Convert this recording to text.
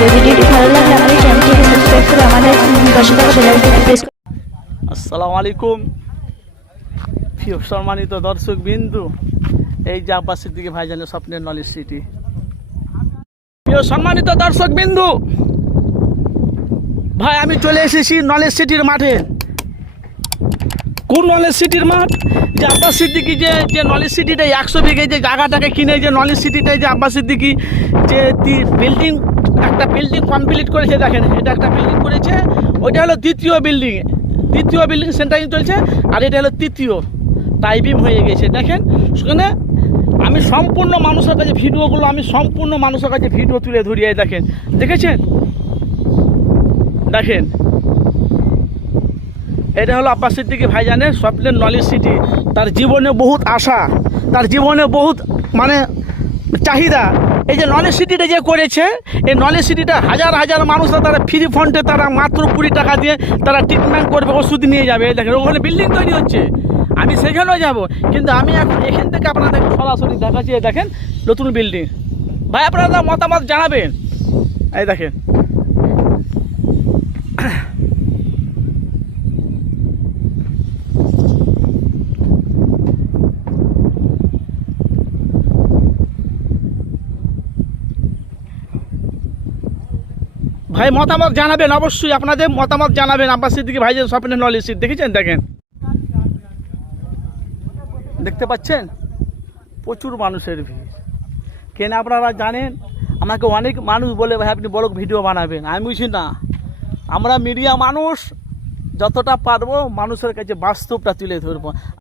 ভিডিওটি ভালো লাগলে আমাদের চ্যানেলটিকে সাবস্ক্রাইব করে আমাদের পাশে থাকা বেল আইকনটি প্রেস করুন। আসসালামু আলাইকুম প্রিয় সম্মানিত দর্শক বিন্দু, এই যে আব্বাস সিদ্দিকী ভাইজানের স্বপ্নের নলেজ সিটি। প্রিয় সম্মানিত দর্শক বিন্দু ভাই, আমি চলে এসেছি নলেজ সিটির মাঠে। কোন নলেজ সিটির মাঠ? যে আব্বাস সিদ্দিকী যে নলেজ সিটিটা 100 বিঘে যে জায়গাটাকে কিনে যে নলেজ সিটিটাই যে আব্বাস সিদ্দিকী যে বিল্ডিং একটা বিল্ডিং কমপ্লিট করেছে। দেখেন, এটা একটা বিল্ডিং করেছে, ওইটা হলো দ্বিতীয় বিল্ডিং সেন্টারিং চলছে, আর এটা হলো তৃতীয় টাইপিং হয়ে গেছে। দেখেন, সেখানে আমি সম্পূর্ণ মানুষের কাছে ভিডিওগুলো ভিডিও তুলে ধরিয়ে দেখেন, দেখেছেন? দেখেন, এটা হলো আব্বাস সিদ্দিকী ভাইজানের স্বপ্নের নলেজ সিটি। তার জীবনে বহুত আশা, তার জীবনে বহুত চাহিদা। এই যে নলেজ সিটিটা যে করেছে, এই নলেজ সিটিটা হাজার হাজার মানুষরা তারা ফ্রি ফান্ডে তারা মাত্র 20 টাকা দিয়ে তারা ট্রিটমেন্ট করবে, ওষুধ নিয়ে যাবে। দেখেন, ওখানে বিল্ডিং তৈরি হচ্ছে, আমি সেখানেও যাব, কিন্তু আমি এখন এখান থেকে আপনাদের সরাসরি দেখাচ্ছি। দেখেন, নতুন বিল্ডিং। ভাই, আপনারা মতামত জানাবেন। এই দেখেন, ভাই মতামত জানাবেন, অবশ্যই আপনাদের মতামত জানাবেন। আব্বাস সিদ্দিকী ভাই যে স্বপ্নের নলেজ সিট দেখেছেন? দেখেন, দেখতে পাচ্ছেন প্রচুর মানুষের ভিড়। কেন আপনারা জানেন, আমাকে অনেক মানুষ বলে ভাই আপনি বড় ভিডিও বানাবেন। আমি বুঝি না, আমরা মিডিয়া মানুষ, যতটা পারবো মানুষের কাছে বাস্তবটা তুলে ধরবো।